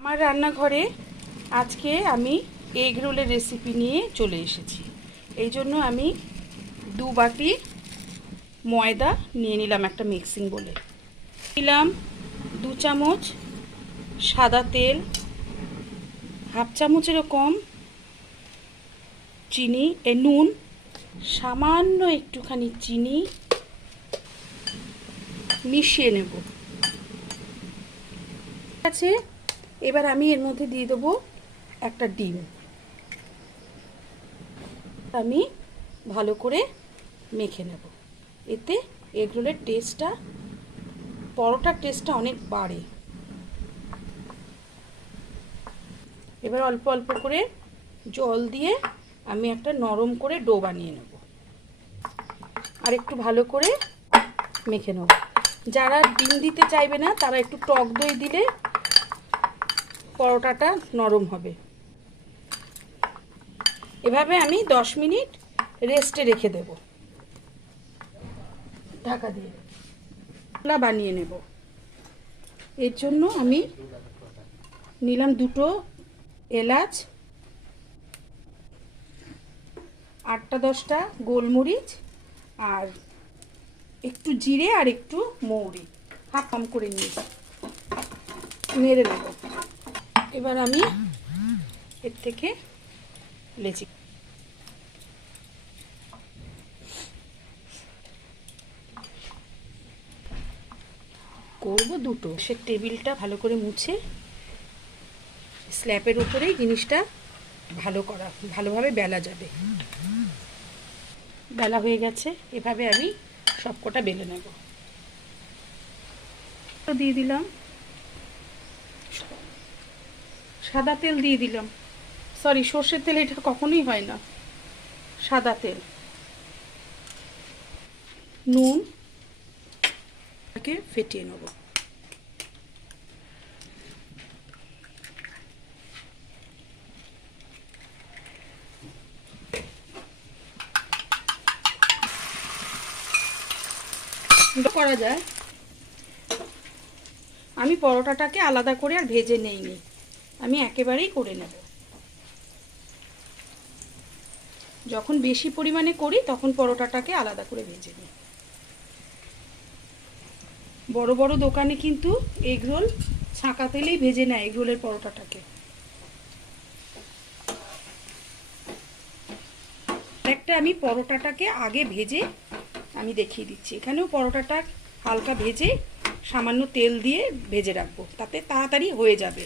আমার রান্নাঘরে আজকে আমি এগ রোলের রেসিপি নিয়ে চলে এসেছি। এই জন্য আমি 2 বাটি ময়দা নিয়ে নিলাম একটা মিক্সিং বলে। নিলাম 2 চামচ সাদা তেল, হাফ চামচেরও কম চিনি, নুন, সামান্য একটুখানি চিনি মিশিয়ে নেব। ঠিক আছে, এবার আমি এর মধ্যে দিয়ে দেবো একটা ডিম। আমি ভালো করে মেখে নেব। এতে এগরোলের টেস্টটা, পরোটার টেস্টটা অনেক বাড়ে। এবার অল্প অল্প করে জল দিয়ে আমি একটা নরম করে ডো বানিয়ে নেব আর একটু ভালো করে মেখে নেব। যারা ডিম দিতে চাইবে না তারা একটু টক দই দিলে পরোটাটা নরম হবে। এভাবে আমি 10 মিনিট রেস্টে রেখে দেব ঢাকা দিয়ে। বানিয়ে নেব। এর জন্য আমি নিলাম 2টো এলাচ, 8টা 10টা গোলমরিচ আর একটু জিরে আর একটু মৌরি হাফ কম করে নিয়ে নেড়ে নেব। এবার আমি এর থেকে লেচি করবো 2টো। সে টেবিলটা ভালো করে মুছে স্ল্যাপের উপরেই জিনিসটা ভালোভাবে বেলা যাবে। বেলা হয়ে গেছে, এভাবে আমি সবকটা বেলে নেব। দিয়ে দিলাম সাদা তেল, দিয়ে দিলাম সর্ষের তেল, এটা কখনোই হয় না। সাদা তেল, নুন ফেটিয়ে নেব। করা যায়। আমি পরোটাটাকে আলাদা করে আর ভেজে নেইনি, আমি একেবারেই করে নেব। যখন বেশি পরিমাণে করি তখন পরোটাটাকে আলাদা করে ভেজে নিই। বড় বড় দোকানে কিন্তু এগরোল ছাঁকা তেলেই ভেজে নেয় এগরোলের পরোটাটাকে। একটা আমি পরোটাটাকে আগে ভেজে আমি দেখিয়ে দিচ্ছি। এখানেও পরোটাটা হালকা ভেজে সামান্য তেল দিয়ে ভেজে রাখবো, তাতে তাড়াতাড়ি হয়ে যাবে।